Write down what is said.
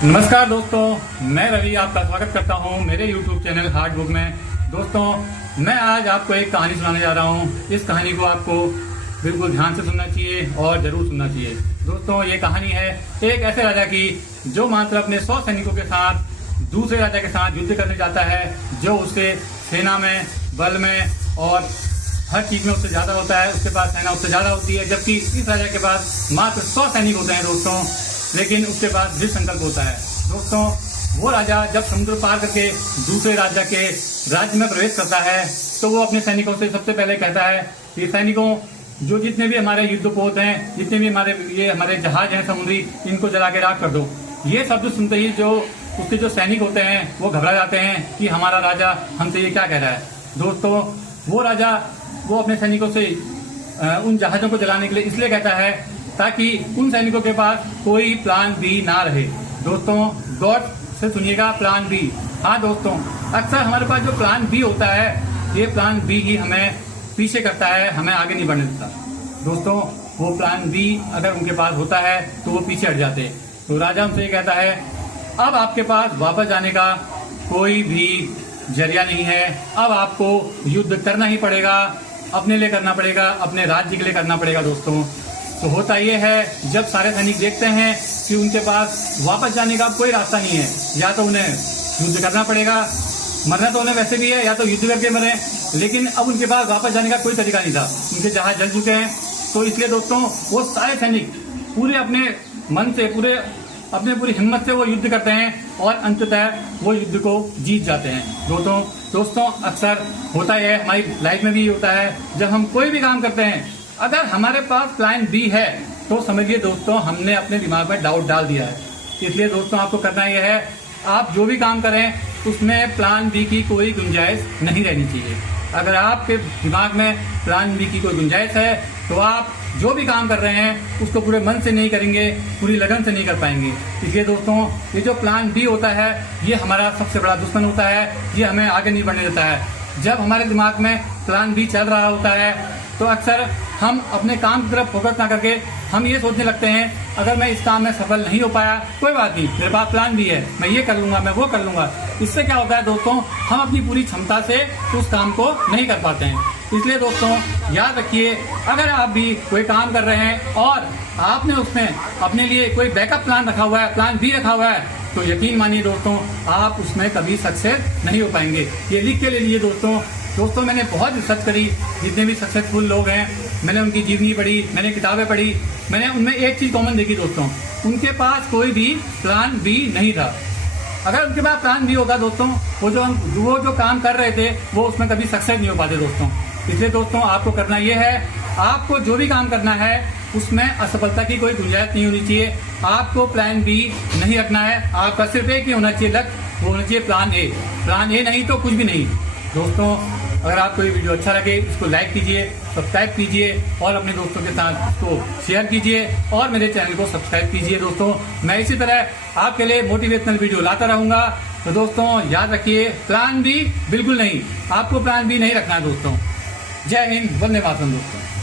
नमस्कार दोस्तों, मैं रवि आपका स्वागत करता हूं मेरे YouTube चैनल हार्ड बुक में। दोस्तों, मैं आज आपको एक कहानी सुनाने जा रहा हूं। इस कहानी को आपको बिल्कुल ध्यान से सुनना चाहिए और जरूर सुनना चाहिए। दोस्तों, ये कहानी है एक ऐसे राजा की जो मात्र अपने 100 सैनिकों के साथ दूसरे राजा के साथ युद्ध करने जाता है, जो उससे सेना में, बल में और हर चीज में उससे ज्यादा होता है। उसके पास सेना उससे ज्यादा होती है, जबकि इस राजा के पास मात्र 100 सैनिक होते हैं दोस्तों। लेकिन उसके बाद दृढ़ संकल्प होता है। दोस्तों, वो राजा जब समुद्र पार करके दूसरे राजा के राज्य में प्रवेश करता है तो वो अपने सैनिकों से सबसे पहले कहता है कि सैनिकों, जो जितने भी हमारे युद्धपोत हैं, जितने भी हमारे जहाज हैं समुद्री, इनको जला के राख कर दो। ये शब्द सुनते ही जो उसके जो सैनिक होते हैं वो घबरा जाते हैं कि हमारा राजा हमसे ये क्या कह रहा है। दोस्तों, वो राजा वो अपने सैनिकों से उन जहाजों को जलाने के लिए इसलिए कहता है ताकि उन सैनिकों के पास कोई प्लान बी ना रहे। दोस्तों, गौर से सुनिएगा, प्लान बी। हाँ दोस्तों, अक्सर हमारे पास जो प्लान बी होता है, ये प्लान बी ही हमें पीछे करता है, हमें आगे नहीं बढ़ने देता। दोस्तों, वो प्लान बी अगर उनके पास होता है तो वो पीछे हट जाते हैं। तो राजा हमसे ये कहता है, अब आपके पास वापस जाने का कोई भी जरिया नहीं है। अब आपको युद्ध करना ही पड़ेगा, अपने लिए करना पड़ेगा, अपने राज्य के लिए करना पड़ेगा। दोस्तों, तो होता यह है, जब सारे सैनिक देखते हैं कि उनके पास वापस जाने का कोई रास्ता नहीं है, या तो उन्हें युद्ध करना पड़ेगा, मरना तो उन्हें वैसे भी है, या तो युद्ध करके मरे, लेकिन अब उनके पास वापस जाने का कोई तरीका नहीं था। उनके जहाज जल चुके हैं। तो इसलिए दोस्तों, वो सारे सैनिक पूरे अपने मन से, पूरी हिम्मत से वो युद्ध करते हैं और अंततः वो युद्ध को जीत जाते हैं। दोस्तों, अक्सर होता है, हमारी लाइफ में भी होता है, जब हम कोई भी काम करते हैं, अगर हमारे पास प्लान बी है तो समझिए दोस्तों, हमने अपने दिमाग में डाउट डाल दिया है। इसलिए दोस्तों, आपको करना यह है, आप जो भी काम करें उसमें प्लान बी की कोई गुंजाइश नहीं रहनी चाहिए। अगर आपके दिमाग में प्लान बी की कोई गुंजाइश है तो आप जो भी काम कर रहे हैं उसको पूरे मन से नहीं करेंगे, पूरी लगन से नहीं कर पाएंगे। इसलिए दोस्तों, ये जो प्लान बी होता है, ये हमारा सबसे बड़ा दुश्मन होता है। ये हमें आगे नहीं बढ़ने देता है। जब हमारे दिमाग में प्लान बी चल रहा होता है तो अक्सर हम अपने काम की तरफ फोकस ना करके हम ये सोचने लगते हैं, अगर मैं इस काम में सफल नहीं हो पाया, कोई बात नहीं, मेरे पास प्लान भी है, मैं ये कर लूंगा, मैं वो कर लूंगा। इससे क्या होता है दोस्तों, हम अपनी पूरी क्षमता से उस काम को नहीं कर पाते हैं। इसलिए दोस्तों, याद रखिए, अगर आप भी कोई काम कर रहे हैं और आपने उसमें अपने लिए कोई बैकअप प्लान रखा हुआ है, प्लान बी रखा हुआ है, तो यकीन मानिए दोस्तों, आप उसमें कभी सक्सेस नहीं हो पाएंगे। ये लिख के ले लीजिए दोस्तों, मैंने बहुत रिसर्च करी, जितने भी सक्सेसफुल लोग हैं, मैंने उनकी जीवनी पढ़ी, मैंने किताबें पढ़ी, मैंने उनमें एक चीज कॉमन देखी दोस्तों, उनके पास कोई भी प्लान बी नहीं था। अगर उनके पास प्लान बी होता दोस्तों, वो जो काम कर रहे थे वो उसमें कभी सक्सेस नहीं हो पाते दोस्तों। इसलिए दोस्तों, आपको करना ये है, आपको जो भी काम करना है उसमें असफलता की कोई गुंजाइश नहीं होनी चाहिए। आपको प्लान बी नहीं रखना है, आपका सिर्फ एक ही होना चाहिए लक्ष्य, वो होना चाहिए प्लान ए। प्लान ए नहीं तो कुछ भी नहीं। दोस्तों, अगर आपको ये वीडियो अच्छा लगे, इसको लाइक कीजिए, सब्सक्राइब कीजिए और अपने दोस्तों के साथ इसको शेयर कीजिए और मेरे चैनल को सब्सक्राइब कीजिए। दोस्तों, मैं इसी तरह आपके लिए मोटिवेशनल वीडियो लाता रहूंगा। तो दोस्तों, याद रखिए, प्लान बी बिल्कुल नहीं, आपको प्लान बी नहीं रखना है दोस्तों। जय हिंद, वंदे मातरम दोस्तों।